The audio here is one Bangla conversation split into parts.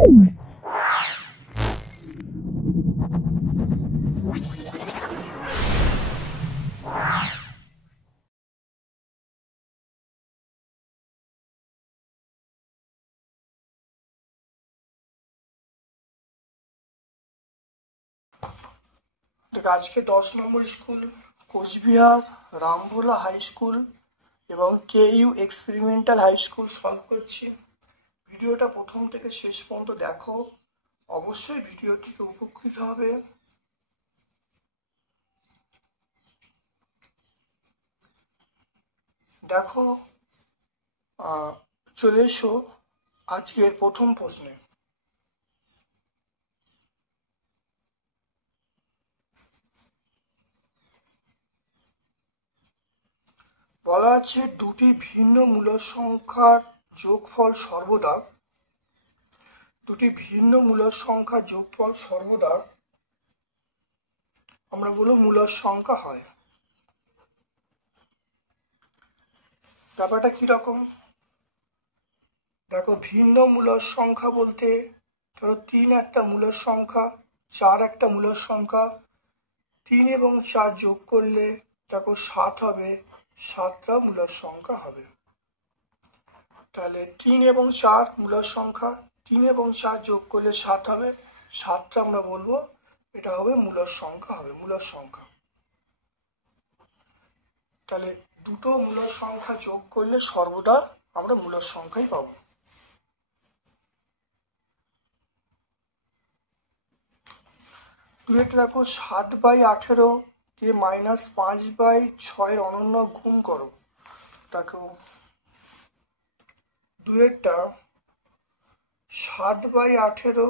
আজকে 10 number school Coochbehar Rambhola high school এবং KU experimental high school solve করছি। ভিডিওটা প্রথম থেকে শেষ পর্যন্ত দেখো, অবশ্যই ভিডিও থেকে উপকৃত হবে। দেখো, চলে এসো আজকের প্রথম প্রশ্নে। বলা আছে দুটি ভিন্ন মূল সংখ্যার যোগফল সর্বদা আমরা বলবো মূল সংখ্যা হয়। ব্যাপারটা কিরকম দেখো, ভিন্ন মূল সংখ্যা বলতে ধরো 3 একটা মূল সংখ্যা, 4 একটা মূল সংখ্যা, 3 এবং 4 যোগ করলে দেখো 7 হবে, 7টা মূল সংখ্যা হবে। তাহলে 3 এবং 4 মূল সংখ্যা, 3 এবং 4 যোগ করলে 7 হবে, 7টা আমরা বলবো এটা হবে মূল সংখ্যা হবে, মূল সংখ্যা। তাহলে দুটো মূল সংখ্যা যোগ করলে সর্বদা আমরা মূল সংখ্যাই পাবো। দুইটা দেখো 7/18 দিয়ে -5/6 অনন্য গুণ করো। দেখো দুইটা 7/18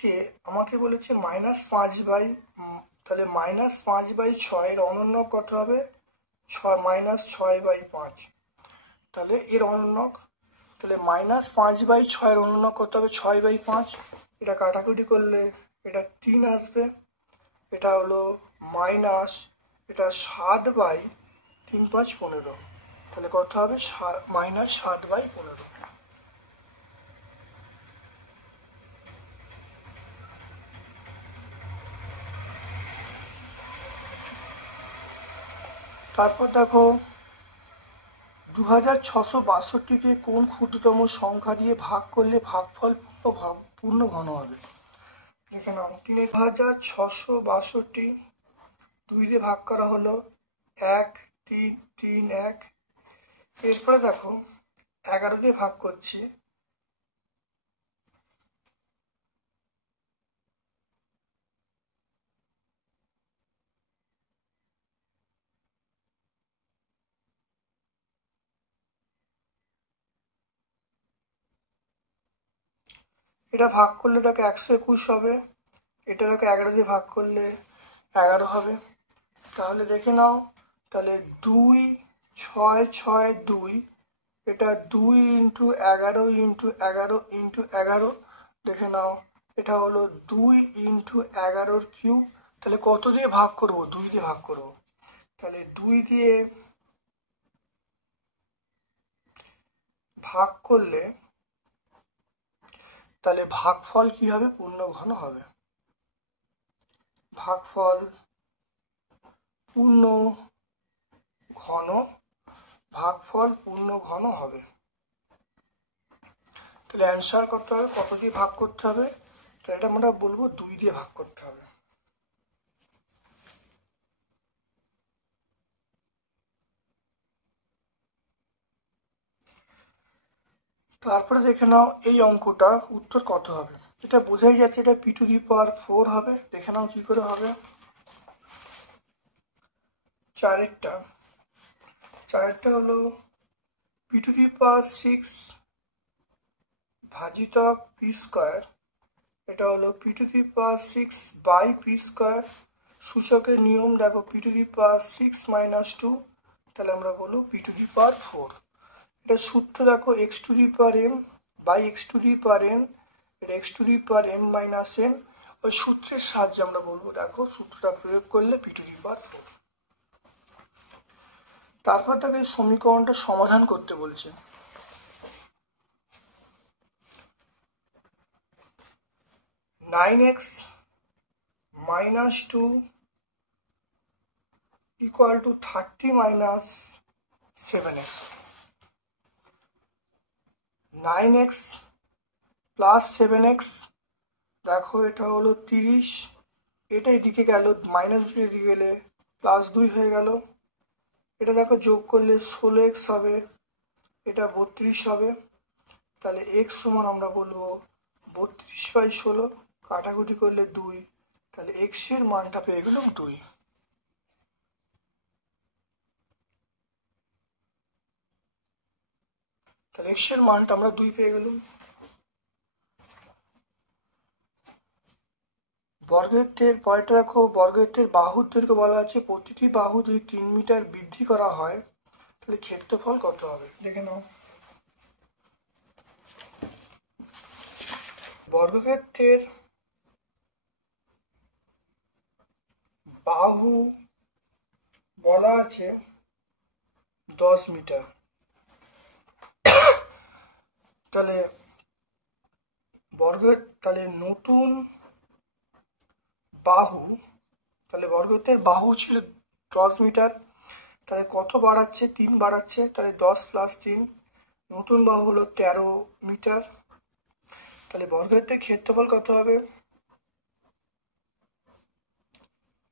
কে আমাকে বলেছে -5/, তাহলে -5/6 অনন্য কত হবে, 6/5। তাহলে এর অনন্য, তাহলে -5/6 অনন্য কত হবে, 6/5। এটা কাটাকুটি করলে এটা 3 আসবে, এটা হলো মাইনাস, এটা 7/3×5=15। তাহলে কত হবে, -7/15। তারপর দেখো 2662কে কোন ক্ষুদ্রতম সংখ্যা দিয়ে ভাগ করলে ভাগফল পূর্ণ ঘন হবে। দেখে নাও, 2662 2 দিয়ে ভাগ করা হলো 1 3 3 1। এরপরে দেখো 11 দিয়ে ভাগ করছি, এটা ভাগ করলে দেখো 121 হবে, এটা দেখো 11 দিয়ে ভাগ করলে 11 হবে। তাহলে দেখে নাও, তাহলে 2 6 6 2, এটা 2 × 11 × 11 × 11। দেখে নাও এটা হলো 2 × 11 কিউব। তাহলে কত দিয়ে ভাগ করব, 2 দিয়ে ভাগ করব। তাহলে 2 দিয়ে ভাগ করলে তাহলে ভাগফল কি হবে, পূর্ণ ঘন হবে। ভাগফল পূর্ণ ঘন, ভাগফল পূর্ণ ঘন হবে। তাহলে অ্যান্সার করতে হবে, কত দিয়ে ভাগ করতে হবে, তাহলে এটা আমরা বলবো 2 দিয়ে ভাগ করতে হবে। তারপরে দেখে নাও এই অঙ্কটা উত্তর কত হবে। এটা বোঝাই যাচ্ছে এটা p⁴ হবে। দেখে নাও কি করে হবে। 4টা হলো p⁶ ভাজিতক p², এটা হলো p⁶/p²। সূচকের নিয়ম দেখো, p⁶ - 2, তাহলে আমরা বলবো p⁴। এটা সূত্র দেখো x⁴m/x⁴n, এটা x⁴m-n, ওই সূত্রের সাহায্যে আমরা বলবো। দেখো সূত্রটা প্রয়োগ করলে p⁴। তারপর তাকে সমীকরণটা সমাধান করতে বলছে। 9x minus 2 equal to 30 minus 7x. 9x plus 7x, দেখো এটা হলো 30, এটা এদিকে গেল মাইনাস 2 এদিকে গেলে প্লাস 2 হয়ে গেল। এটা দেখো যোগ করলে 16x হবে, এটা 32 হবে। তাহলে x সমান আমরা বলবো 32/16, কাটাকুটি করলে 2, তাহলে x এর মানটা পেয়ে গেলাম 2। তাহলে x এর মানটা আমরা 2 পেয়ে গেলাম। বর্গক্ষেত্রের পরেরটা দেখো, বর্গক্ষেত্রের বাহুর দৈর্ঘ্য বলা আছে প্রতিটি বাহু যদি 3 মিটার বৃদ্ধি করা হয় তাহলে ক্ষেত্রফল কত হবে দেখে নাও। বর্গক্ষেত্রের বাহু বলা আছে 10 মিটার, তাহলে তাহলে নতুন বাহু, তাহলে বর্গক্ষেত্রের বাহু ছিল 10 মিটার, তাহলে কত বাড়াচ্ছে 3 বাড়াচ্ছে, তাহলে 10 + 3, নতুন বাহু হলো 13 মিটার। তাহলে বর্গক্ষেত্রের ক্ষেত্রফল কত হবে?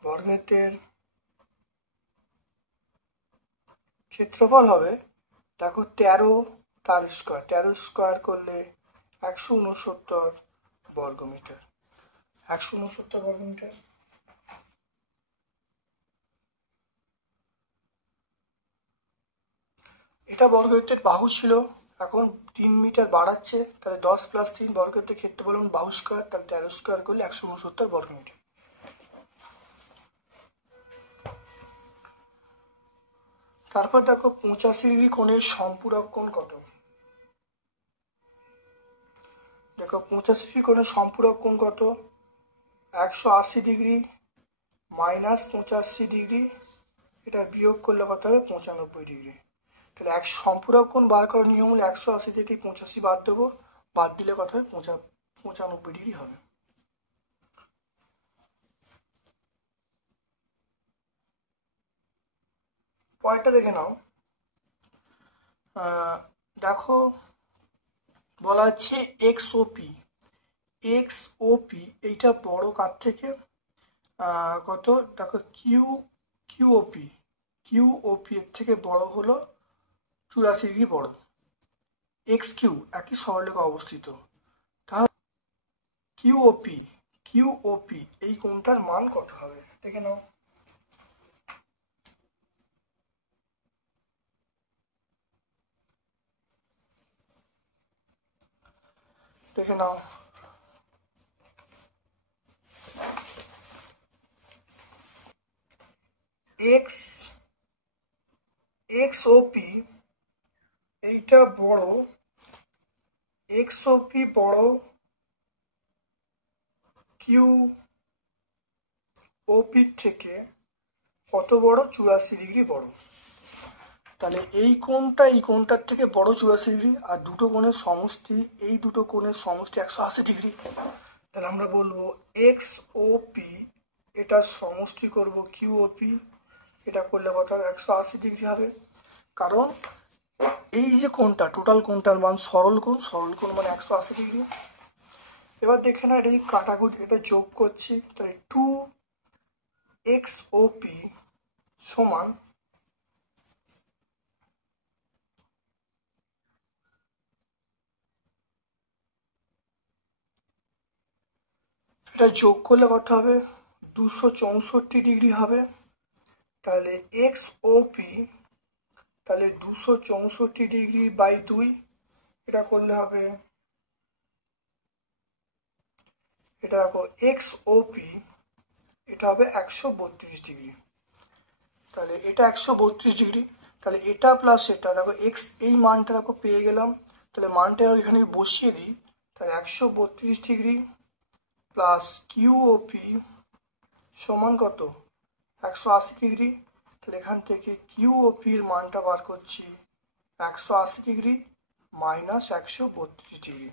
বর্গক্ষেত্রের ক্ষেত্রফল হবে দেখো 13 তার স্কোয়ার, 13 স্কোয়ার করলে 169 বর্গমিটার, 169 বর্গমিটার। এটা বর্গক্ষেত্রের বাহু ছিল, এখন 3 মিটার বাড়াচ্ছে, তাহলে 10 + 3 বর্গক্ষেত্রের ক্ষেত্রফল বাহু স্কোয়ার, তাহলে 13 স্কোয়ার করলে 169 বর্গমিটার। তারপর দেখো 85 ডিগ্রি কোণের সম্পূরক কোণ কত? দেখো 85 ডিগ্রি কোণের সম্পূরক কোণ কত? 180 ডিগ্রি মাইনাস 85 ডিগ্রি, এটা বিয়োগ করলে কত হবে? 95 ডিগ্রি। তাহলে সম্পূরক কোণ বার করার নিয়ম হলো 180 থেকে 85 বাদ দেবো, বাদ দিলে কত হবে? 95 ডিগ্রি হবে। পরেরটা দেখে নাও। দেখো বলা হচ্ছে এক্সওপি, এইটা বড় কার থেকে? কত দেখো কিউওপি এর থেকে বড় হলো 84 ডিগ্রি বড়। XQ একই সরলরেখা অবস্থিত, তাহলে কিউওপি এই কোণটার মান কত হবে দেখে নাও। দেখে নাও XOP এইটা বড়, XOP বড়, QOP থেকে কত বড়? 84 ডিগ্রি বড়। তাহলে এই কোণটার থেকে বড় 84 ডিগ্রি, আর দুটো কোণের সমষ্টি, এই দুটো কোণের সমষ্টি 180 ডিগ্রি। তাহলে আমরা বলবো XOP এটা সমষ্টি করব QOP, এটা করলে কত হবে? 180 ডিগ্রি হবে। কারণ এই যে কোণটা, টোটাল কোণটার মান সরল কোণ মানে 180 ডিগ্রি। এবার দেখে না, এটা কাটাকুটি, এটা যোগ করছি, তাহলে 2XOP সমান এটা যোগ করলে কত হবে? 264 ডিগ্রি হবে। তাহলে XOP, তাহলে 264 ডিগ্রি বাই 2, এটা করলে হবে, এটা দেখো XOP এটা হবে 132 ডিগ্রি। তাহলে এটা 132 ডিগ্রি, তাহলে এটা প্লাস এটা দেখো এক্স, এই মানটা দেখো পেয়ে গেলাম, তাহলে মানটা এখানে বসিয়ে দিই, তাহলে 132 ডিগ্রি প্লাস কিউওপি সমান কত? 180 ডিগ্রি। তাহলে এখান থেকে কিউওপির মানটা বার করছি 180 ডিগ্রি মাইনাস 132 ডিগ্রি।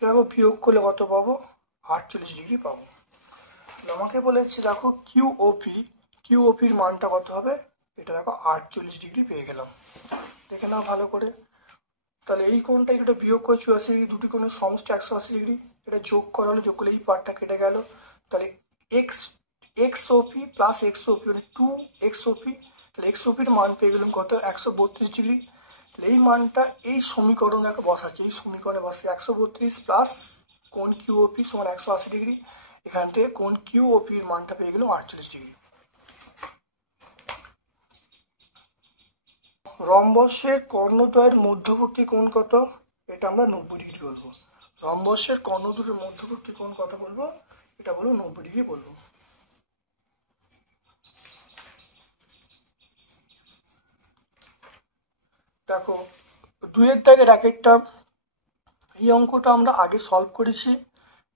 দেখো বিয়োগ করলে কত পাবো, 48 ডিগ্রি পাবো। আমাকে বলেছে দেখো কিউওপির মানটা কত হবে, এটা দেখো 48 ডিগ্রি পেয়ে গেলাম। দেখে নাও ভালো করে। তাহলে এই কোণটা এটা বিয়োগ করে 84 ডিগ্রি, দুটি কোণের সমষ্টি 180 ডিগ্রি, এটা যোগ করা হলো, যোগ করলে এই পার্টটা কেটে গেল। তাহলে এক্সওপি প্লাস এক্সওপি মানে 2XOP, তাহলে এক্সওপির মান পেয়ে গেলাম কত, 132 ডিগ্রি। তাহলে এই মানটা এই সমীকরণে বসাচ্ছে, এই সমীকরণে বসাচ্ছে 132 প্লাস কোণ কিউওপি সমান 180 ডিগ্রি। এখান থেকে কোণ কিউওপির মানটা পেয়ে গেলাম 48 ডিগ্রি। রম্বসের কর্ণদ্বয়ের মধ্যবর্তী কোণ কত, এটা আমরা 90 ডিগ্রি বলবো। রম্বসের কর্ণদ্বয়ের মধ্যবর্তী কোণ কত বলবো, এটা বলবো 90 ডিগ্রি বলবো। দেখো 2-এর দাগের র্যাকেটটা, এই অঙ্কটা আমরা আগে সলভ করেছি।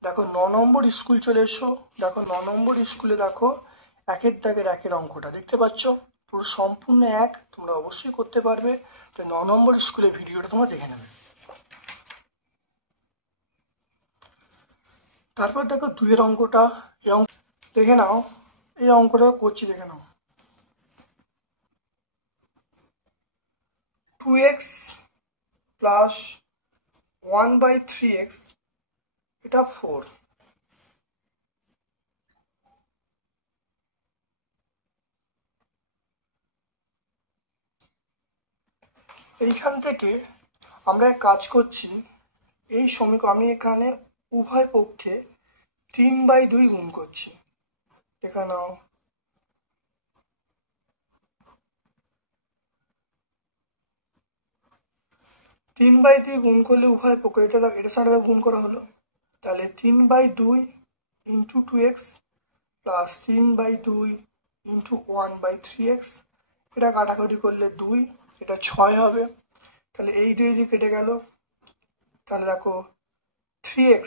দেখো 9 নম্বর স্কুল চলে এসো, দেখো 9 নম্বর স্কুলে দেখো 1-এর দাগের 1-এর অঙ্কটা দেখতে পাচ্ছ, পুরো সম্পূর্ণ এক, তোমরা অবশ্যই করতে পারবে। তো 9 নম্বর স্কুলে ভিডিওটা তোমরা দেখে নেবে। তারপর দেখো 2-এর অঙ্কটা, এই অঙ্ক দেখে নাও, এই অঙ্কটা করছি দেখে নাও। 2x প্লাস 1/3x এটা 4। এইখান থেকে আমরা এক কাজ করছি, এই সমীকরণ আমি এখানে উভয় পক্ষে 3/2 গুণ করছি। দেখে নাও, 3/2 গুণ করলে উভয় পক্ষে এটার সাথে গুণ করা হলো, তাহলে 3/2 into 2x plus 3/2 into 1/3x, এটা কাটাকাটি করলে 2, এটা 6 হবে। তাহলে এই 2 দিয়ে কেটে গেল, তাহলে দেখো 3x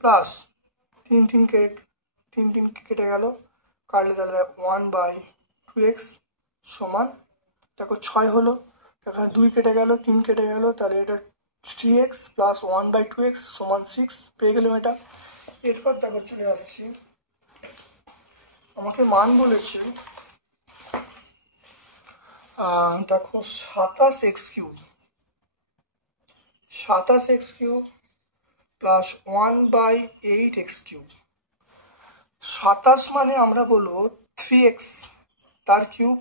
প্লাস 3 কেটে গেল, কাটলে তাহলে 1/2x সমান দেখো 6 হলো। এখানে 2 কেটে গেল, 3 কেটে গেল, তাহলে এটা 3x প্লাস 1/2x সমান 6 পেয়ে গেলাম এটা। এরপর দেখো চলে আসছি, আমাকে মান বলেছে দেখো 27x³ প্লাস 1/8x³। 27 মানে আমরা বলবো 3x তার কিউব,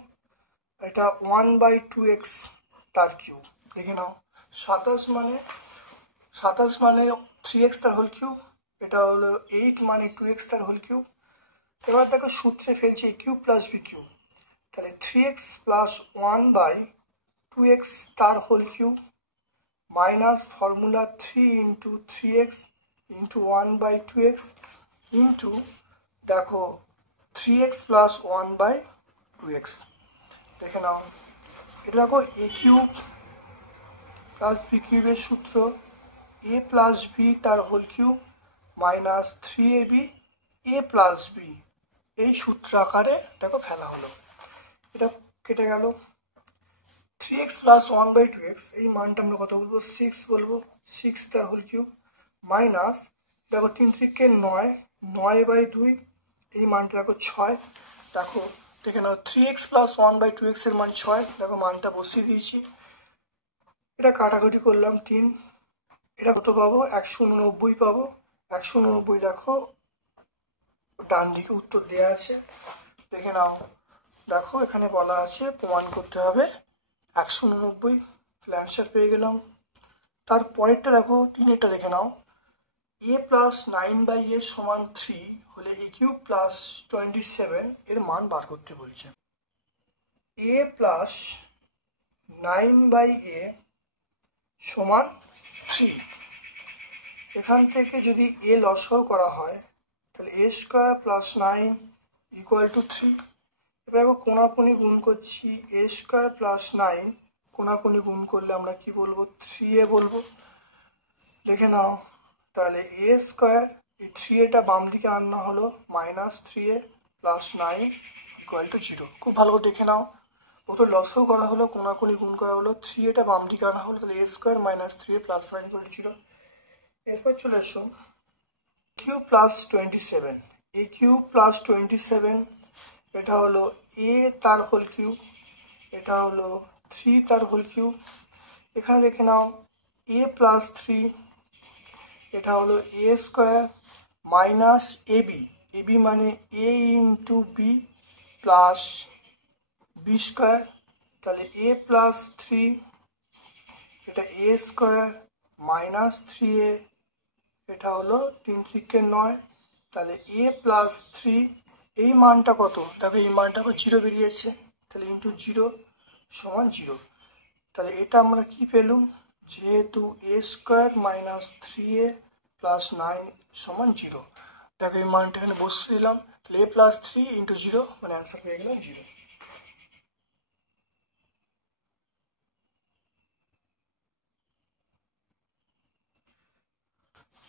এটা 1/2x তার কিউব। দেখে নাও 27 মানে 3x তার হোল কিউব, এটা হলো 8 মানে 2x তার হোল কিউব। এবার দেখো সূত্রে ফেলছি a cube plus b cube, তাহলে 3x প্লাস 1/2x তার whole cube minus formula 3 into 3x into 1/2x into দেখো 3x প্লাস 1/2x। দেখে নাও, এটা দেখো a কিউব প্লাস b কিউবের সূত্র, a প্লাস b তার whole cube minus 3ab a plus b, এই সূত্র আকারে দেখো ফেলা হলো, এটা কেটে গেল। 3x প্লাস 1/2x এই মানটা আমরা কত বলবো, 6 বলবো, 6 তার হোল কিউব মাইনাস দেখো 3×3 9, 9/2 এই মানটা দেখো 6। দেখো দেখে নাও 3x প্লাস 1/2x এর মান 6, দেখো মানটা বসিয়ে দিয়েছি, এটা কাটাকুটি করলাম 3, এটা কত পাবো 189 পাবো। 189 দেখো ডান দিকে উত্তর দেওয়া আছে, দেখে নাও। দেখো এখানে বলা আছে প্রমাণ করতে হবে 189, অ্যান্সার পেয়ে গেলাম। তারপরেরটা দেখো 3-এরটা দেখে নাও, a প্লাস 9/a সমান 3 হলে a কিউব প্লাস 27 এর মান বার করতে বলছে। a প্লাস 9/a সমান 3, এখান থেকে যদি a লসাগু করা হয় তাহলে a square plus 9 equal to 3। এবার দেখো কোণাকুণি গুণ করছি, a স্কোয়ার প্লাস 9 কোণাকুণি গুণ করলে আমরা কি বলবো, 3a বলবো। দেখে নাও, তাহলে a স্কোয়ার এই 3a বাম দিকে আনা হলো minus 3a plus 9 equal to 0। খুব ভালো করে দেখে নাও, প্রথম লসাগু করা হলো, কোণাকুণি গুণ করা হলো, 3a বাম দিকে আনা হলো, তাহলে a square minus 3a plus 9 equal to 0। এরপর চলে এসো কিউ প্লাস 27, এ কিউ প্লাস 27, এটা হলো এ তার হোল কিউ, এটা হলো 3 তার হোল কিউ। এখানে দেখে নাও এ প্লাস 3, এটা হলো A square minus AB, AB মানে A into B plus B square, তাহলে এ প্লাস 3, এটা এ স্কোয়ার মাইনাস 3a, এটা হলো 3 3 9, তাহলে এ প্লাস 3, এই মানটা কত? দেখো এই মানটা 0 বেরিয়েছে, তাহলে ইন্টু 0 সমান 0। তাহলে এটা আমরা কি পেলুম? যেহেতু এ স্কোয়ার মাইনাস 3a প্লাস 9 সমান 0, দেখো এই মানটা এখানে বসে দিলাম, তাহলে এ প্লাস 3 ইন্টু 0 মানে অ্যান্সার পেয়ে গেলাম 0।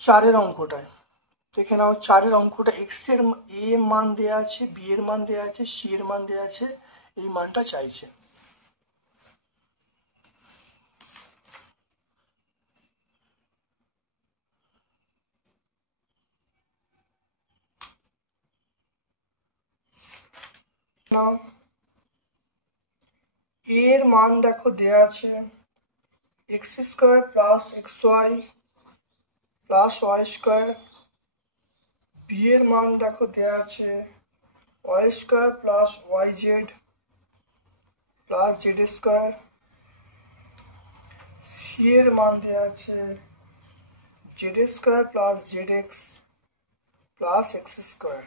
চারের অঙ্কটায় দেখে নাও, চারের অঙ্কটা এক্স এর এ মান দেওয়া আছে, বি এর মান দেওয়া আছে, সি এর মান দেওয়া আছে, এই মানটা চাইছে। নাও এর মান দেখো দেওয়া আছে x square plus x Y plus Y square, B এর মান দেখো দেওয়া আছে Y square plus Y Z plus Z square, C এর মান দেওয়া আছে Z square plus Z x plus x square.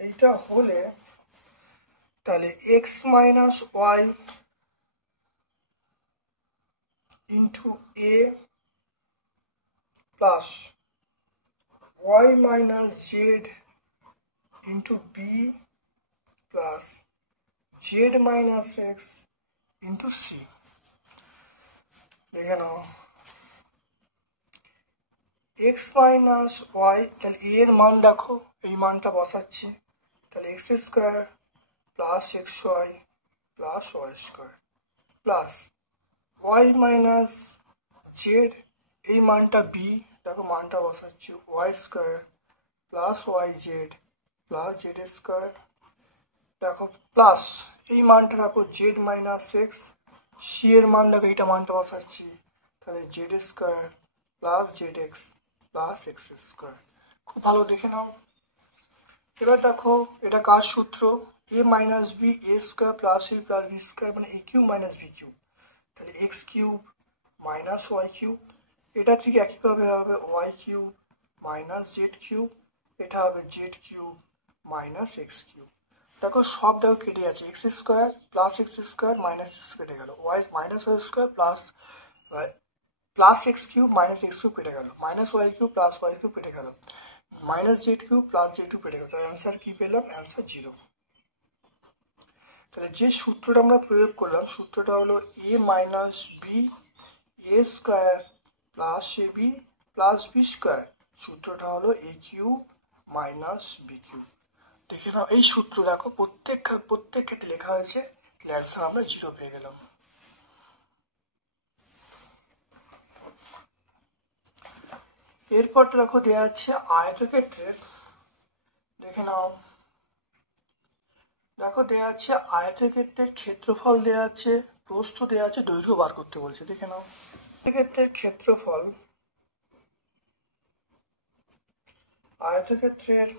এইটা হলে তাহলে X minus Y into A plus Y minus Z into B plus Z minus X into C. দেখে নাও এক্স মাইনাস ওয়াই, তাহলে এর মান দেখো এই মানটা বসাচ্ছি, তাহলে x square plus x Y plus Y square plus Y minus z, এই মানটা বি, দেখো মানটা বসাচ্ছি y square plus Y Z plus Z square, দেখো প্লাস এই মানটা দেখো জেড মাইনাস এক্স, সি এর মান দেখো এইটা মানটা বসাচ্ছি, তাহলে z square plus Z x plus x square. খুব ভালো দেখে নাও। এবার দেখো এটা কার সূত্র? A minus b a square plus a plus B square মানে a cube minus b cube, তাহলে x cube minus Y cube, এটা ঠিক একইভাবে হবে y cube minus z cube, এটা হবে z cube minus x cube. দেখো সব দেখো কেটে আছে, x square plus x square minus x কেটে গেল, y minus Y square plus x cube minus x cube কেটে গেল, minus Y cube plus Y cube কেটে গেল, minus z cube plus z cube কেটে গেল, তাহলে অ্যান্সার কি পেলাম? অ্যান্সার 0। তাহলে যে সূত্রটা আমরা প্রয়োগ করলাম সূত্রটা হলো এ minus b a square plus a B plus B square, সূত্রটা হলো A cube minus b cube. দেখে নাও এই সূত্র দেখো প্রত্যেক ক্ষেত্রে লেখা হয়েছে, তাহলে অ্যান্সার আমরা 0 পেয়ে গেলাম। এরপর দেখো দেওয়া আছে আয়তক্ষেত্রের, দেখে নাও দেখো দেওয়া আছে আয়তক্ষেত্রের ক্ষেত্রফল দেওয়া আছে, প্রস্থ দেওয়া আছে, দৈর্ঘ্য বার করতে বলছে। দেখে নাও আয়তক্ষেত্রের ক্ষেত্রফল, আয়তক্ষেত্রের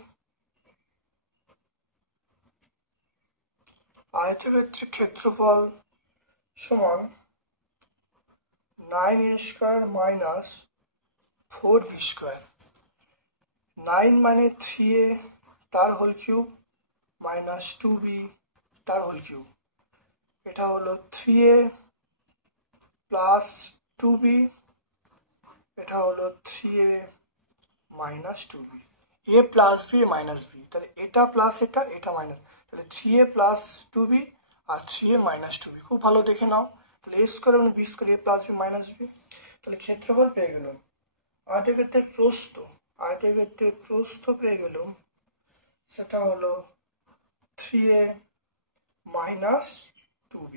ক্ষেত্রফল সমান 9a square minus 4b square, 9 মানে 3a তার হোল কিউব মাইনাস 2b তার হোল কিউব, এটা হলো 3a প্লাস 2b, এটা হলো 3a মাইনাস 2b, এ প্লাস বি মাইনাস বি, তাহলে এটা প্লাস এটা এটা মাইনাস, তাহলে 3a প্লাস 2b আর 3a মাইনাস 2b। খুব ভালো দেখে নাও, তাহলে এ স্কোয়ার মানে বি স্কোয়ার এ প্লাস বি মাইনাস বি, তাহলে ক্ষেত্রফল পেয়ে গেলাম। আয়তক্ষেত্রের প্রস্থ পেয়ে গেলাম, সেটা হলো 3a মাইনাস 2b,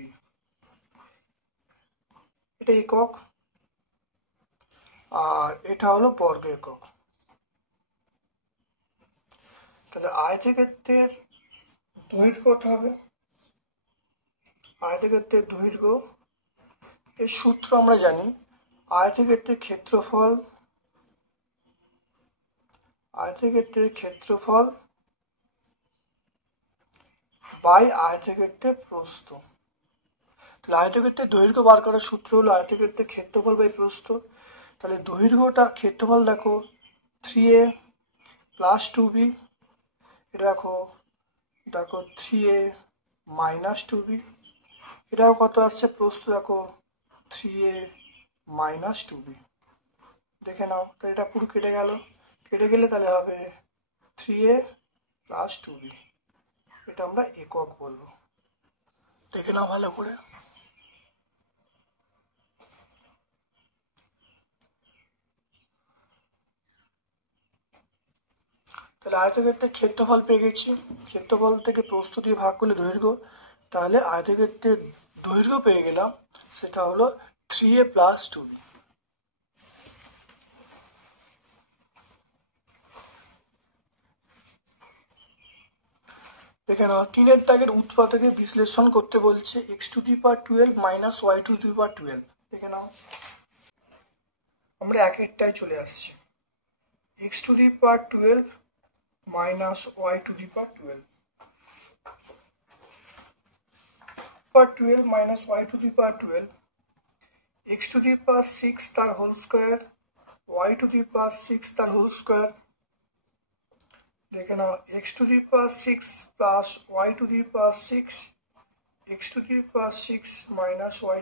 এটা একক। আর এটা হলো বর্গ একক। তাহলে আয়তক্ষেত্রের দৈর্ঘ্য কত হবে? আয়তক্ষেত্রের দৈর্ঘ্য এর সূত্র আমরা জানি, আয়তক্ষেত্রের ক্ষেত্রফল বাই আয়তক্ষেত্রের প্রস্থ। তাহলে আয়তক্ষেত্রের দৈর্ঘ্য বার করার সূত্র হলো আয়তক্ষেত্রের ক্ষেত্রফল বাই প্রস্থ। তাহলে দৈর্ঘ্যটা ক্ষেত্রফল দেখো 3a প্লাস 2b, এটা দেখো 3a মাইনাস 2b, এটাও কত আসছে প্রস্থ দেখো 3a মাইনাস 2b। দেখে নাও, তাহলে এটা পুরো কেটে গেলে তাহলে হবে 3a প্লাস 2b, এটা আমরা একক বলবো। দেখে নাও ভালো করে। তাহলে আয়তক্ষেত্রের ক্ষেত্রফল পেয়ে গেছি, ক্ষেত্রফল থেকে প্রস্থ দিয়ে ভাগ করলে দৈর্ঘ্য, তাহলে আয়তক্ষেত্রের দৈর্ঘ্য পেয়ে গেলাম, সেটা হলো 3a প্লাস 2b। দেখে নাও, 3-এর দাগের উৎপাদকে বিশ্লেষণ করতে বলছে x⁴ মাইনাস y⁴। দেখে নাও, আমরা একেরটায় চলে আসছি, x⁴ minus y⁴ minus y⁴, x⁶ তার হোল স্কোয়ার, y⁶ তার হোল স্কোয়ার। দেখে নাও, x⁶ plus y⁶, x⁶ minus y⁶,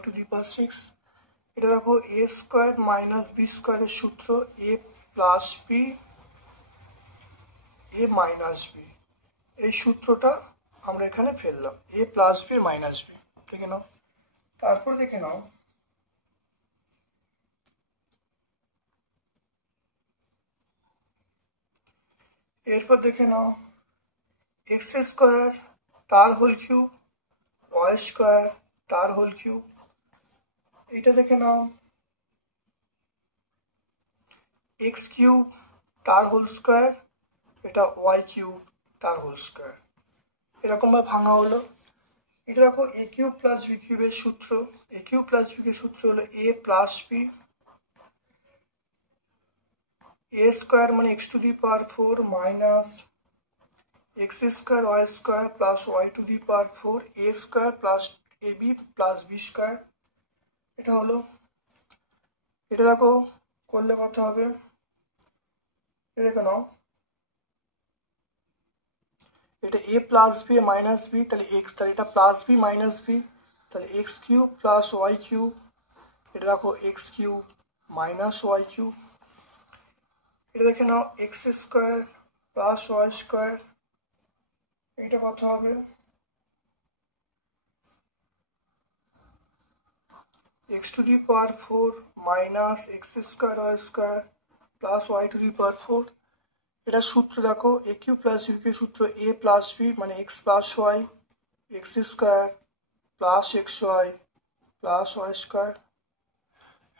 এটা দেখো a স্কোয়ার মাইনাস b স্কোয়ারের সূত্র, a plus b a minus b, এই সূত্রটা আমরা এখানে ফেললাম, a plus b minus b। দেখে নাও, তারপর দেখে নাও এরপর দেখে নাও এক্স স্কোয়ার তার হোল কিউব, ওয়াই স্কোয়ার তার হোল কিউব। এটা দেখে নাও এক্স কিউব তার হোল স্কোয়ার, এটা ওয়াই কিউব তার হোল স্কোয়ার, এরকমভাবে ভাঙা হলো। এটা দেখো এ কিউব প্লাস বি কিউবের সূত্র, এ কিউব প্লাস বি কিউবের সূত্র হলো এ প্লাস বি, এ স্কোয়ার মানে x⁴ minus x square Y square plus y⁴ a square plus a B plus B square. এটা হলো, এটা দেখো করলে কত হবে, এটা দেখে নাও, এটা A plus B minus B, তাহলে এক্স, তাহলে এটা প্লাস বি মাইনাস বি, তাহলে x cube plus Y cube, এটা দেখো X cube minus Y cube. এটা দেখে নাও X square plus Y square, এটা কত হবে, x⁴ minus x square Y square plus y⁴। এটা সূত্র দেখো A cube plus B cube সূত্র এ প্লাস বি মানে X plus Y, x square plus x Y plus Y square.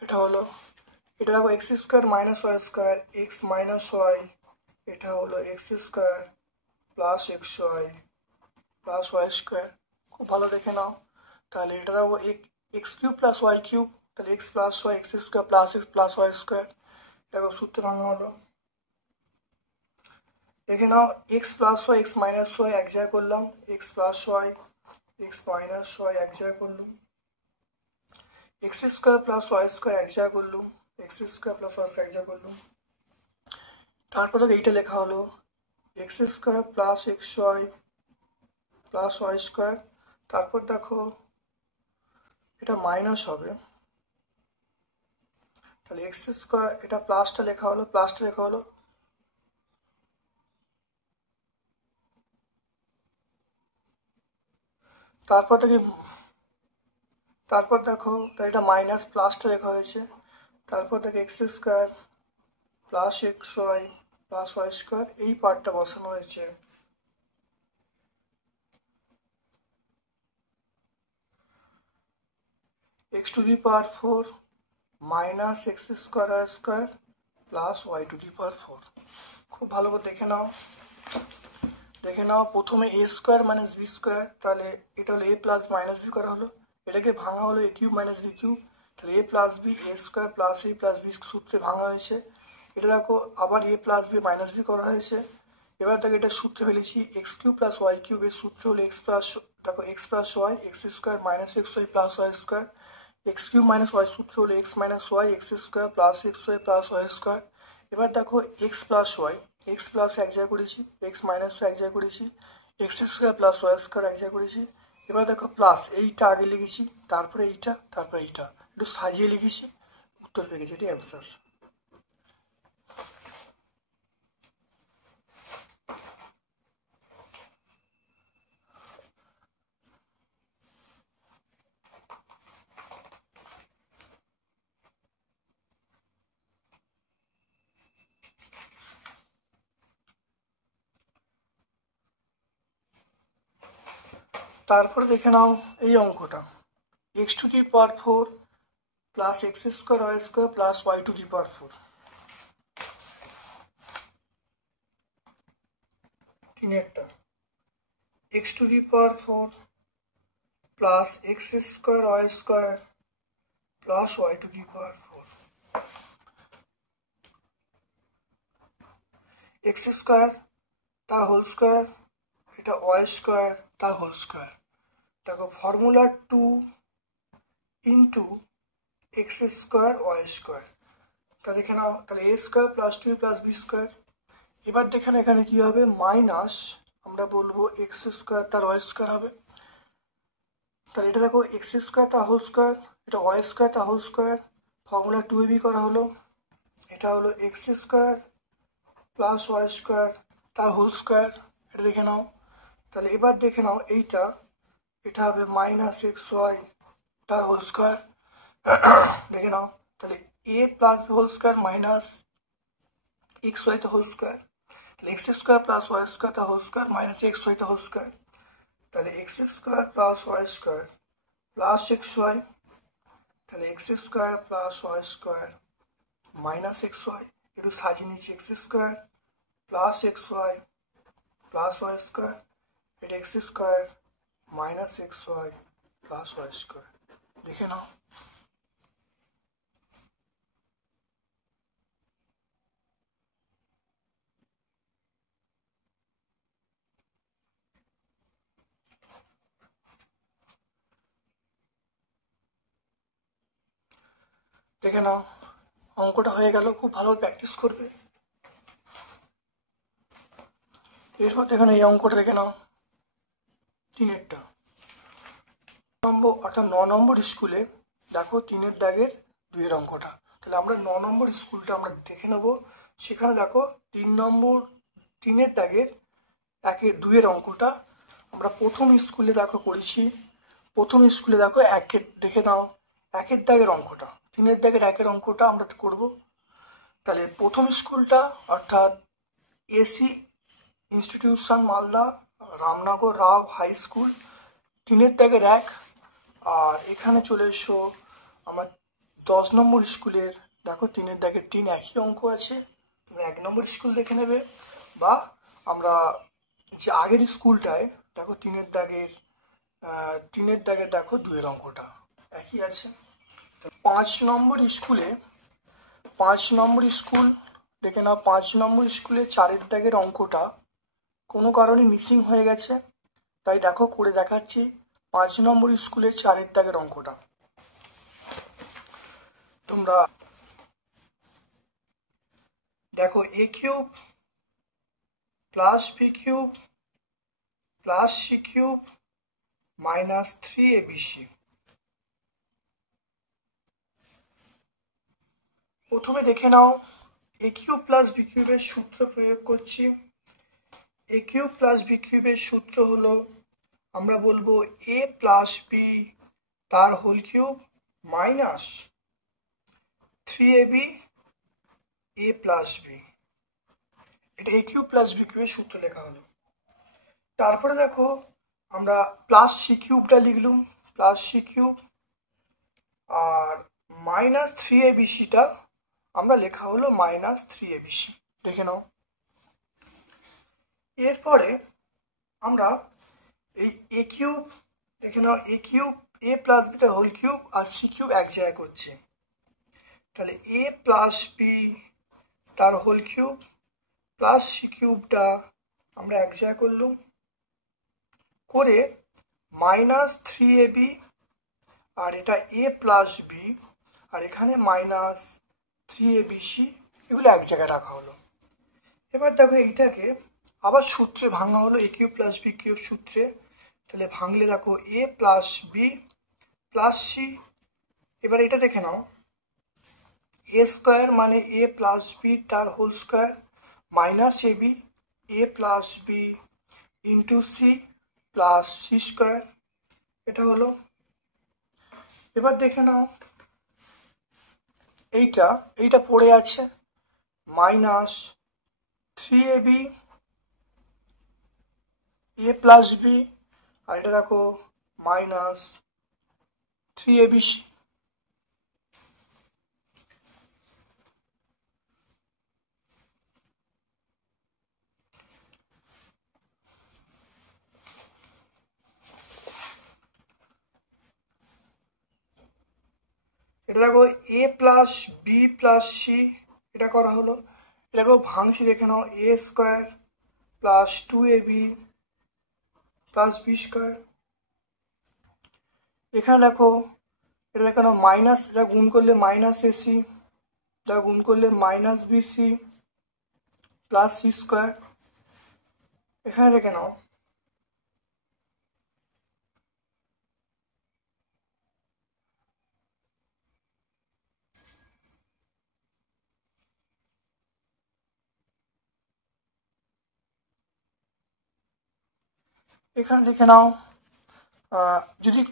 এটা হলো, এটা দেখো x square minus Y square X minus Y, এটা হলো x square plus x Y plus Y square. খুব ভালো দেখে নাও, তাহলে এটা দেখো X cube plus Y cube, তাহলে X plus Y x square plus X plus Y square, দেখো সূত্রে ভাঙা হলো। দেখে নাও X plus Y X minus Y এক জায়গায় করলাম, X plus Y X minus Y এক জায়গায় করলাম, x square plus Y square এক জায়গায় করলাম, x square plus Y square এক জায়গায় করলাম। তারপর দেখো এইটা লেখা হলো x square plus x Y plus Y square. তারপর দেখো এটা মাইনাস হবে, তাহলে এক্স স্কোয়ার, এটা প্লাসটা লেখা হলো, প্লাসটা লেখা হলো, তারপর দেখো তাহলে এটা মাইনাস প্লাসটা লেখা হয়েছে, তারপর দেখো x square plus x Y plus Y square, এই পার্টটা বসানো হয়েছে। x⁴ minus x square Y square plus Y to the power 4। খুব ভালো করে দেখে নাও প্রথমে A square minus B square, তাহলে এটা হলো এ প্লাস মাইনাস বি করা হলো, এটাকে ভাঙা হলো A cube minus b cube, তাহলে A plus b a square plus a plus B সূত্রে ভাঙা হয়েছে। এটা দেখো আবার এ প্লাস বি মাইনাস বি করা হয়েছে। এবার দেখো এটা সূত্রে ফেলেছি এক্স কিউব প্লাস ওয়াই কিউবের সূত্র হলো এক্স প্লাস, দেখো x plus Y x square minus x Y plus Y square, x cube minus y সূত্র হলো x minus y x square plus x Y plus Y square. এবার দেখো x plus Y, x plus এক জায়গায় করেছি, এক্স মাইনাস এক জায়গায় করেছি, x square plus Y square এক জায়গায় করেছি। এবার দেখো প্লাস এইটা আগে লিখেছি, তারপরে এইটা, তারপরে এইটা, একটু সাজিয়ে লিখেছি, উত্তর পেয়ে গেছি, এটি অ্যান্সার। তারপরে দেখে নাও এই অঙ্কটা, X to the power 4 plus x square Y square plus Y to the power 4। তিনেরটা X to the power 4 plus x square Y square plus Y to the power 4। X square তার হোল স্কোয়ার, এটা ওয়াই স্কোয়ার তার হোল স্কোয়ার। দেখো formula 2 into X square Y square, তা দেখে নাও, তাহলে A square plus 2 plus B square. এবার দেখে না এখানে কি হবে, মাইনাস আমরা বলবো এক্স স্কোয়ার তার ওয়াই স্কোয়ার হবে। তাহলে এটা দেখো এক্স স্কোয়ার তার হোল স্কোয়ার, এটা ওয়াই স্কোয়ার তার হোল স্কোয়ার, ফর্মুলা 2ab করা হলো, এটা হলো x square plus Y square তার হোল স্কোয়ার, এটা দেখে নাও। তাহলে এবার দেখে নাও এইটা, এটা হবে মাইনাস এক্স ওয়াই তার হোল স্কোয়ার, দেখে নাও। তাহলে A plus B whole square minus x Y তার হোল স্কোয়ার, তাহলে x square plus Y square তার whole square minus x Y তার হোল স্কোয়ার। তাহলে x square plus Y square plus x Y, তাহলে x square plus Y square minus x Y, একটু সাজিয়ে নিচ্ছি, X square plus x Y plus Y square, এটা x square minus x Y plus Y square, দেখে নাও। দেখে নাও অঙ্কটা হয়ে গেল, খুব ভালো প্র্যাকটিস করবে। এরপর দেখে নাও এই অঙ্কটা দেখে নাও, তিনেরটা নম্বর অর্থাৎ 9 নম্বর স্কুলে দেখো 3-এর দাগের 2-এর অঙ্কটা। তাহলে আমরা 9 নম্বর স্কুলটা আমরা দেখে নেব। সেখানে দেখো 3-এর দাগের 1-এর 2-এর অঙ্কটা আমরা প্রথম স্কুলে দেখো করেছি। প্রথম স্কুলে দেখো 1-এর দেখে নাও, 1-এর দাগের অঙ্কটা, 3-এর দাগের 1-এর অঙ্কটা আমরা করব। তাহলে প্রথম স্কুলটা অর্থাৎ এসি ইনস্টিটিউশন মালদা রামনগর রাও হাই স্কুল, 3-এর দাগের 1। আর এখানে চলে এসো আমার 10 নম্বর স্কুলের, দেখো 3-এর দাগের 3 একই অঙ্ক আছে, তুমি 1 নম্বর স্কুল দেখে নেবে, বা আমরা যে আগের স্কুলটায় দেখো 3-এর দাগের দেখো 2-এর অঙ্কটা একই আছে। 5 নম্বর স্কুলে 5 নম্বর স্কুল দেখে নাও, 5 নম্বর স্কুলে 4-এর দাগের অঙ্কটা কোনো কারণে মিসিং হয়ে গেছে, তাই দেখো করে দেখাচ্ছি। 5 নম্বর স্কুলের 4-এর দাগের অঙ্কটা তোমরা দেখো, A cube plus B cube plus C cube minus 3abc। প্রথমে দেখে নাও এ কিউব প্লাস বি কিউবের সূত্র প্রয়োগ করছি। এ কিউব প্লাস বি কিউবের সূত্র হলো, আমরা বলবো এ প্লাস বি তার হোল কিউব মাইনাস 3ab এ প্লাস বি, এটা এ কিউব প্লাস বি কিউবের সূত্র লেখা হলো। তারপরে দেখো আমরা প্লাস সি কিউবটা লিখলুম, প্লাস সি কিউব, আর মাইনাস থ্রি এবিসিটা আমরা লেখা হলো মাইনাস থ্রি এবিসি, দেখে নাও। এরপরে আমরা এই এ কিউব, দেখে নাও, এ কিউব এ প্লাস বিটা হোল কিউব আর সি কিউব এক জায়গায় করছে, তাহলে এ প্লাস বি তার হোল কিউব প্লাস সি কিউবটা আমরা এক জায়গায় করলাম, করে মাইনাস থ্রি এ বি আর এটা এ প্লাস বি আর এখানে minus three A B C, এগুলো এক জায়গায় রাখা হলো। এবার দেখো এইটাকে আবার সূত্রে ভাঙা হলো, A cube plus B cube সূত্রে, তাহলে ভাঙলে দেখো A plus B plus C. এবার এটা দেখে নাও, এ স্কোয়ার মানে এ প্লাস বি তার whole square minus A B A plus B into C plus C square, এটা হলো। এবার দেখে নাও এইটা পড়ে আছে minus three A B A plus B আর এটা দেখো minus three A B C. এটা দেখো A plus B plus C, এটা করা হলো। এটা দেখো ভাঙছি, দেখে নাও A square plus two A B plus B square. এখানে দেখো এটা দেখো না মাইনাস, যা গুণ করলে মাইনাস এসি, যা গুণ করলে minus BC plus C square. এখানে দেখে নাও এখানে দেখে নাও যদি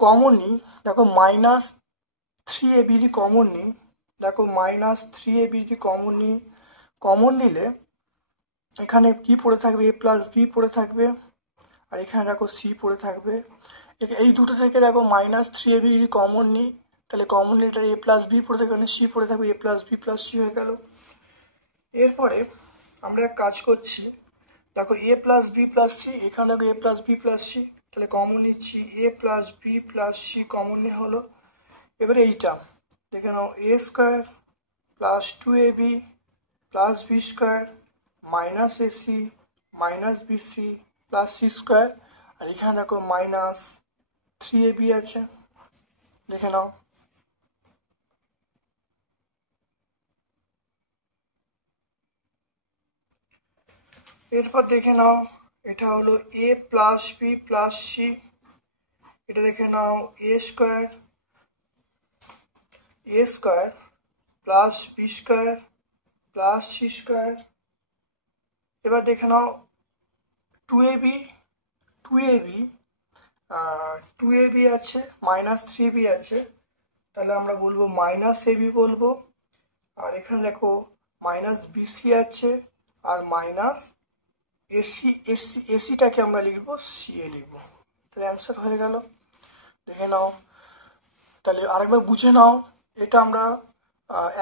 কমন নিই, দেখো minus three A B common নিই, দেখো minus three A B common নিলে এখানে কি পড়ে থাকবে, এ প্লাস বি পড়ে থাকবে আর এখানে দেখো সি পড়ে থাকবে। এই দুটো থেকে দেখো মাইনাস থ্রি এ বি যদি কমন নিই, তাহলে কমন নিলে এটা এ প্লাস বি পড়ে থাকবে, সি পড়ে থাকবে, A plus B plus C হয়ে গেল। এরপরে আমরা এক কাজ করছি, দেখো A plus B plus C, এখানে দেখো A plus B plus C, তাহলে কমন নিচ্ছি A plus B plus C common নিয়ে হলো। এবারে এইটা দেখে নাও A square plus two A B plus B square minus AC minus BC plus C square আর এখানে দেখো মাইনাস থ্রি এ বি আছে, দেখে নাও। এরপর দেখে নাও এটা হলো এ প্লাস বি প্লাস সি, এটা দেখে নাও A square plus B square plus C square. এবার দেখে নাও টু এ বি আছে মাইনাস থ্রি বি আছে, তাহলে আমরা বলবো মাইনাস এ বি বলবো। আর এখানে দেখো মাইনাস বিসি আছে আর মাইনাস এসিটাকে আমরা লিখবো সি এ লিখবো, তাহলে অ্যান্সার হয়ে গেল। দেখে নাও, তাহলে আরেকবার বুঝে নাও, এটা আমরা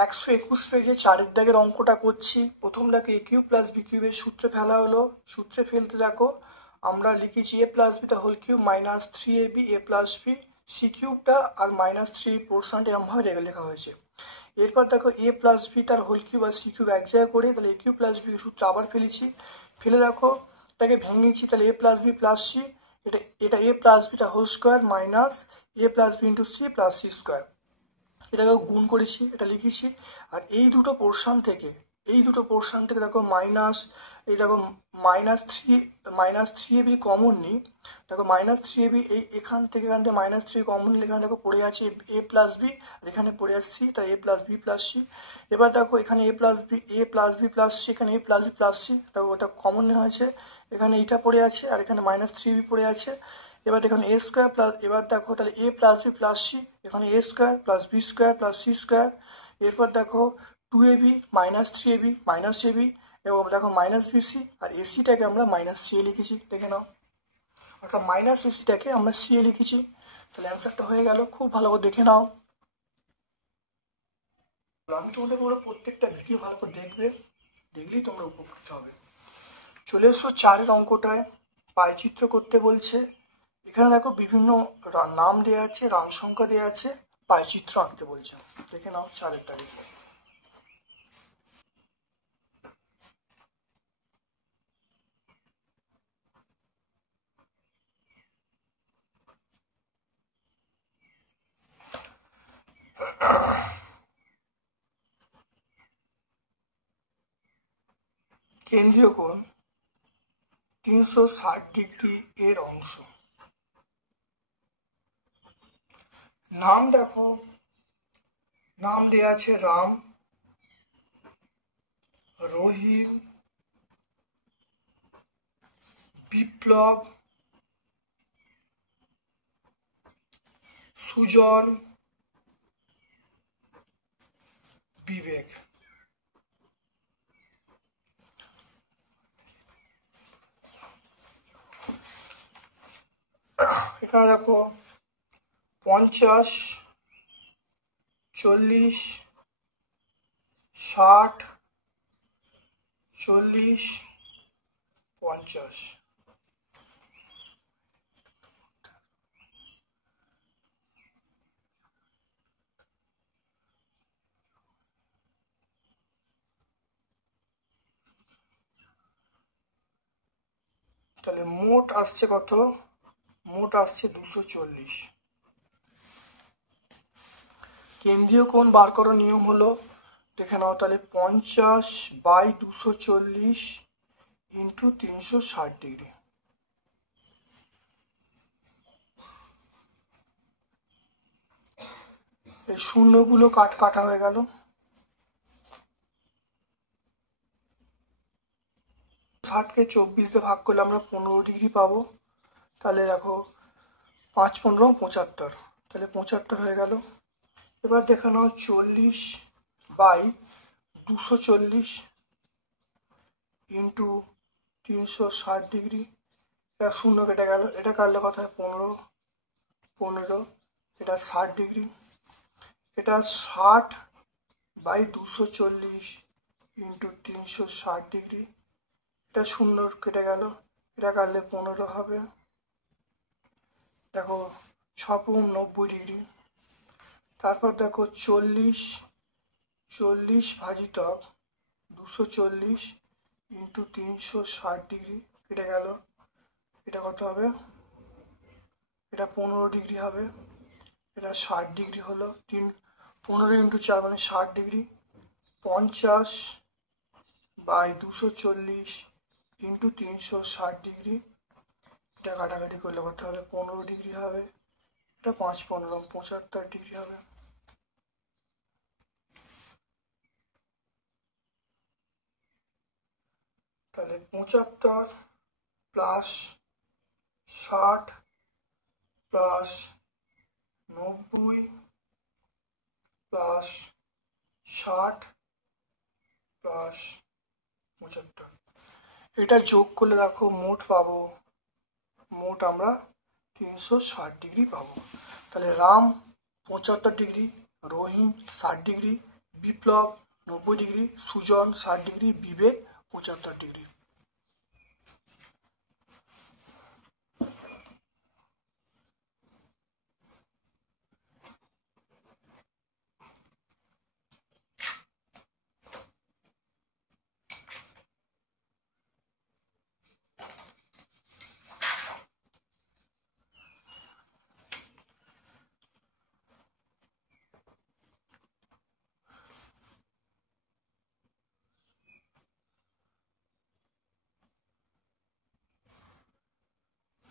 121 পেজে 4 দাগের অঙ্কটা করছি। প্রথম দাগে এ কিউব প্লাস বি কিউবের সূত্রে ফেলা হলো, সূত্রে ফেলতে দেখো আমরা লিখেছি এ প্লাস বিটা whole cube minus three A B A plus B C কিউবটা আর মাইনাস থ্রি পোর্শনটা এরমভাবে লেখা হয়েছে। এরপর দেখো এ প্লাস বি তার হোল কিউব আর সি কিউব এক জায়গায় করে, তাহলে এ কিউব প্লাস বি সূত্র আবার ফেলেছি, ফেলে দেখো এটাকে ভেঙেছি, তাহলে A plus B plus C, এটা এ প্লাস বিটা whole square minus A plus B into C plus C square, এটাকে গুণ করেছি, এটা লিখেছি। আর এই দুটো পোর্শন থেকে দেখো মাইনাস, এই দেখো minus three A B common নিই, দেখো মাইনাস থ্রি এ বি এখান থেকে মাইনাস থ্রি কমন নিলে এখানে দেখো পড়ে আছে এ প্লাস বি আর এখানে পড়ে আছে সি, তাই এ প্লাস বি প্লাস সি। এবার দেখো এখানে এ প্লাস বি প্লাস সি, এখানে এ প্লাস বি প্লাস সি, দেখো ওটা কমন নেওয়া হয়েছে, এখানে এইটা পড়ে আছে আর এখানে মাইনাস থ্রি বি পড়ে আছে। এবার দেখুন এ স্কোয়ার প্লাস, এবার দেখো তাহলে A plus B plus C, এখানে A square plus B square plus C square. এরপর দেখো two A B minus three A B minus A B এবং দেখো মাইনাস বিসি আর এসিটাকে আমরা মাইনাস সি এ লিখেছি, দেখে নাও, অর্থাৎ মাইনাস এসিটাকে আমরা সি এ লিখেছি, তাহলে অ্যান্সারটা হয়ে গেল। খুব ভালো করে দেখে নাও। আমি তোমাদের পুরো প্রত্যেকটা ভিডিও ভালো করে দেখবে, দেখলেই তোমরা উপকৃত হবে। চলে এসো 4 অঙ্কটায়। পাইচিত্র করতে বলছে। এখানে দেখো বিভিন্ন নাম দেওয়া আছে, রান সংখ্যা দেওয়া আছে, পাইচিত্র আঁকতে বলছে। দেখে নাও 4টাকে। কেন্দ্রীয় কোণ 360° এর অংশ। নাম দেখো, নাম দেওয়া আছে রাম, রহিম, বিপ্লব, সুজন, বিবেক। এখানে দেখো 50, 40, 60, 40, 50। তাহলে মোট আসছে কত? মোট আসছে 240। কেন্দ্রীয় কোণ বার করার নিয়ম হলো, দেখে নাও তাহলে 50/240 ইন্টু 360°। এই শূন্যগুলো কাটা হয়ে গেল। 60কে 24 দিয়ে ভাগ করলে আমরা 15° পাবো। তাহলে দেখো 5 15 75, তাহলে 75 হয়ে গেল। এবার দেখে নাও 40/240 ইন্টু 360°। এটা শূন্য কেটে গেল, এটা কাটলে কথা হয় 15 15, এটা 60°। এটা 60/240 ইন্টু 360°। এটা শূন্য কেটে গেল, এটা কাটলে 15 হবে। দেখো 6 90°। তারপর দেখো 40 ভাজিতক 240 ইন্টু 360° কেটে গেল, এটা কত হবে? এটা 15° হবে। এটা 60° হলো। 15 ইন্টু 4 মানে 60°। 50/240 ইন্টু 360°। এটা কাটাকাটি করলে কত হবে? 15° হবে। এটা 5 15 75° হবে। তাহলে 75 প্লাস 60 প্লাস 90 প্লাস 60 প্লাস 75, এটা যোগ করলে দেখো মোট পাবো, মোট আমরা 360° পাবো। তাহলে রাম 75°, রহিম 60°, বিপ্লব 90°, সুজন 60°, বিবেক 75°।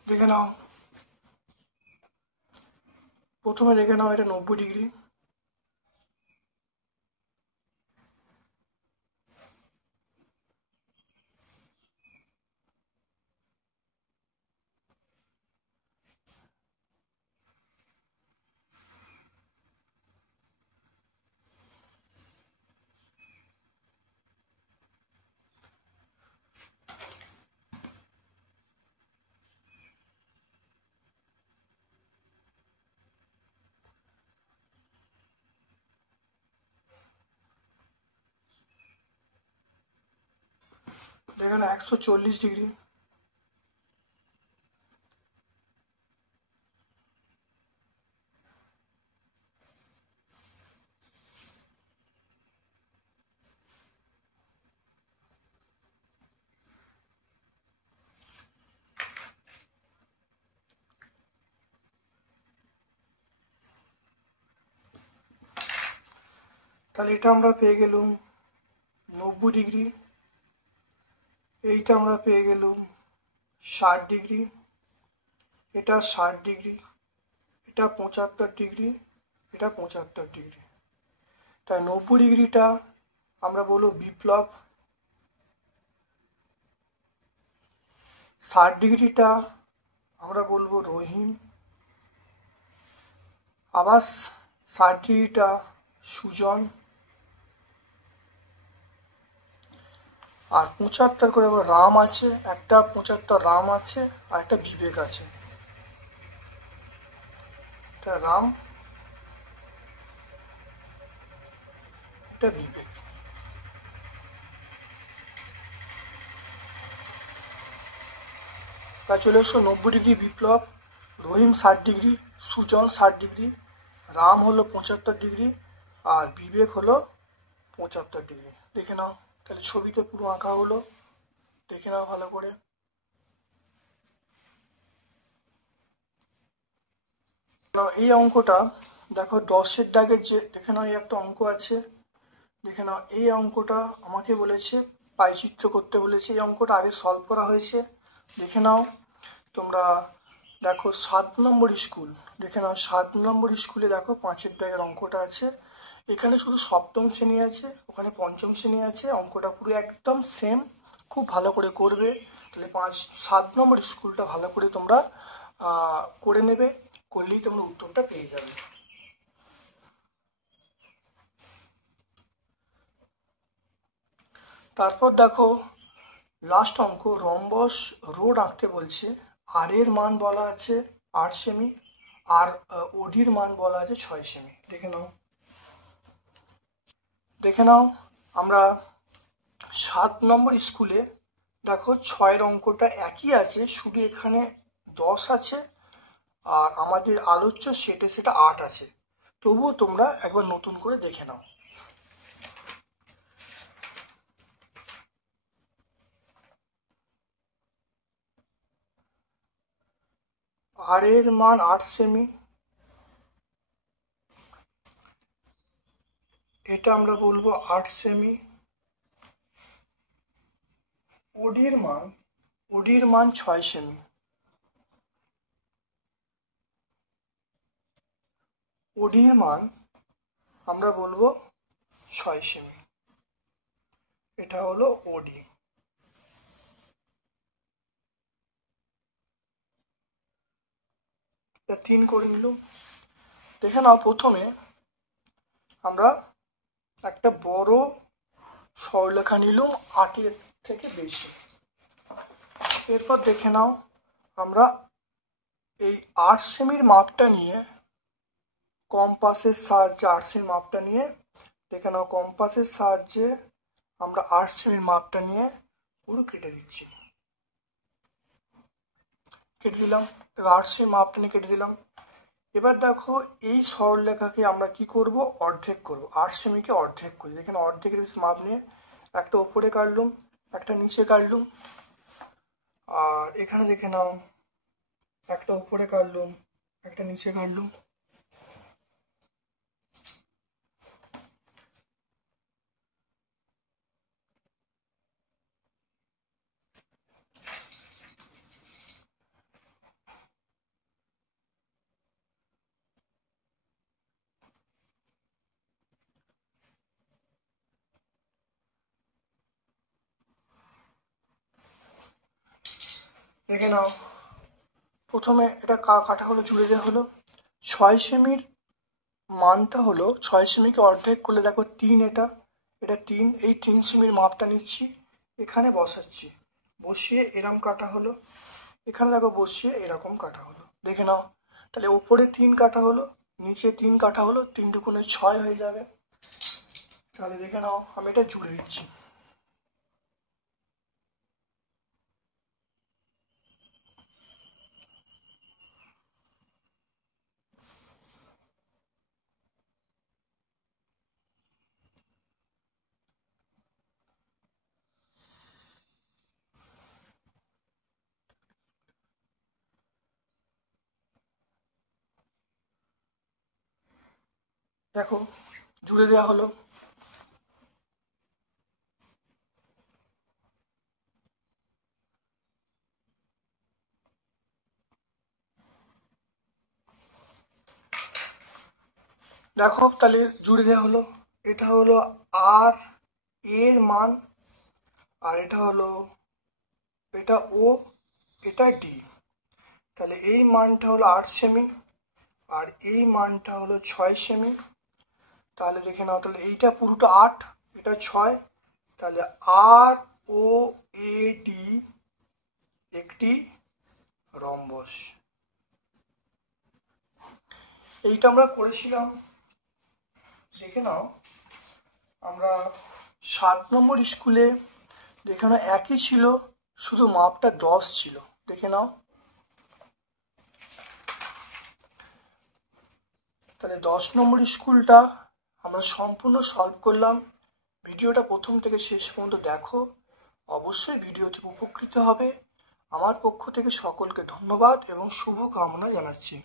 দেখে নাও, প্রথমে দেখে নাও এটা 90°। এখানে 140 ডিগ্রি। তাহলে এটা আমরা পেয়ে গেলাম 90 ডিগ্রি, এইটা আমরা পেয়ে গেলাম 60 ডিগ্রি, এটা 60 ডিগ্রি, এটা 75 ডিগ্রি, এটা 75 ডিগ্রি। তাই 90 ডিগ্রিটা আমরা বলবো বিপ্লব, 60 ডিগ্রিটা আমরা বলবো রহিম, আবার 60 ডিগ্রিটা সুজন, আর 75 করে আবার রাম আছে, একটা 75 রাম আছে, আর একটা বিবেক আছে। এটা রাম, এটা বিবেক। তাই চলে এসো 90 ডিগ্রি বিপ্লব, রহিম 60 ডিগ্রি, সুজন 60 ডিগ্রি, রাম হলো 75 ডিগ্রি, আর বিবেক হলো 75 ডিগ্রি। দেখে নাও, তাহলে ছবিতে পুরো আঁকা হলো, দেখে নাও ভালো করে। এই অঙ্কটা দেখো 10-এর দাগের যে, দেখে নাও এই একটা অঙ্ক আছে, দেখে নাও এই অঙ্কটা আমাকে বলেছে পাইচিত্র করতে বলেছে। এই অঙ্কটা আগে সলভ করা হয়েছে, দেখে নাও তোমরা। দেখো 7 নম্বর স্কুল, দেখে নাও 7 নম্বর স্কুলে দেখো 5-এর দাগের অঙ্কটা আছে। এখানে শুধু সপ্তম শ্রেণী আছে, ওখানে পঞ্চম শ্রেণী আছে। অঙ্কটা পুরো একদম সেম, খুব ভালো করে করবে। তাহলে 7 নম্বর স্কুলটা ভালো করে তোমরা করে নেবে, করলেই তোমরা উত্তরটা পেয়ে যাবে। তারপর দেখো লাস্ট অঙ্ক, রম্বস রোড আঁকতে বলছে। আর এর মান বলা আছে 8 সেমি, আর ওডির মান বলা আছে 6 সেমি। দেখে নাও, দেখে নাও আমরা 7 নম্বর স্কুলে দেখো 6-এর অঙ্কটা একই আছে, শুধু এখানে 10 আছে, আর আমাদের আলোচ্য সেটে সেটা 8 আছে। তবুও তোমরা একবার নতুন করে দেখে নাও। আর এর মান 8 সেমি, এটা আমরা বলবো 8 সেমি। ওডির মান 6 সেমি, ওডির মান আমরা বলবো 6 সেমি। এটা হলো ওডি। এটা 3 করে নিলাম। দেখে নাও, প্রথমে আমরা একটা বড় সরলরেখা নিলাম 8-এর থেকে বেশি। এরপর দেখে নাও আমরা এই 8 সেমির মাপটা নিয়ে কম্পাসের সাহায্যে, 8 সেমির মাপটা নিয়ে, দেখে নাও কম্পাসের সাহায্যে আমরা 8 সেমির মাপটা নিয়ে পুরো কেটে দিচ্ছি। কেটে দিলাম, 8 সেমি মাপটা নিয়ে কেটে দিলাম। এবার দেখো এই সরলরেখাকে আমরা কি করব, অর্ধেক করব। 8 সেমিকে অর্ধেক করি, দেখেন অর্ধেকের মাপ নিয়ে একটা উপরে কাটলুম, একটা নিচে কাটলুম, আর এখানে দেখে নাও একটা উপরে কাটলুম, একটা নিচে কাটলুম। দেখে নাও প্রথমে এটা কাটা হলো, জুড়ে দেওয়া হলো। 6 সেমির মানটা হলো, 6 সেমিকে অর্ধেক করলে দেখো 3, এটা 3। এই 3 সেমির মাপটা নিচ্ছি, এখানে বসাচ্ছি, বসিয়ে এরকম কাটা হলো। এখানে দেখো বসিয়ে এরকম কাটা হলো। দেখে নাও, তাহলে উপরে 3 কাটা হলো, নিচে 3 কাটা হলো, 3 দুগুণে 6 হয়ে যাবে। তাহলে দেখে নাও আমি এটা জুড়ে দিচ্ছি। দেখো জুড়ে দেওয়া হলো। দেখো তাহলে জুড়ে দেওয়া হলো। এটা হলো আর এর মান, আর এটা হলো, এটা ও, এটা ডি। তাহলে এই মানটা হলো 8 সেমি আর এই মানটা হলো 6 সেমি। তাহলে দেখে নাও, তাহলে এইটা পুরোটা 8, এটা 6। তাহলে আর ও এ ডি একটি রম্বস। এইটা আমরা করেছিলাম, দেখে নাও। আমরা 7 নম্বর স্কুলে দেখে নাও একই ছিল, শুধু মাপটা 10 ছিল। দেখে নাও, তাহলে 10 নম্বর স্কুলটা আমরা সম্পূর্ণ সলভ করলাম। ভিডিওটা প্রথম থেকে শেষ পর্যন্ত দেখো, অবশ্যই ভিডিও থেকে উপকৃত হবে। আমার পক্ষ থেকে সকলকে ধন্যবাদ এবং শুভ কামনা জানাচ্ছি।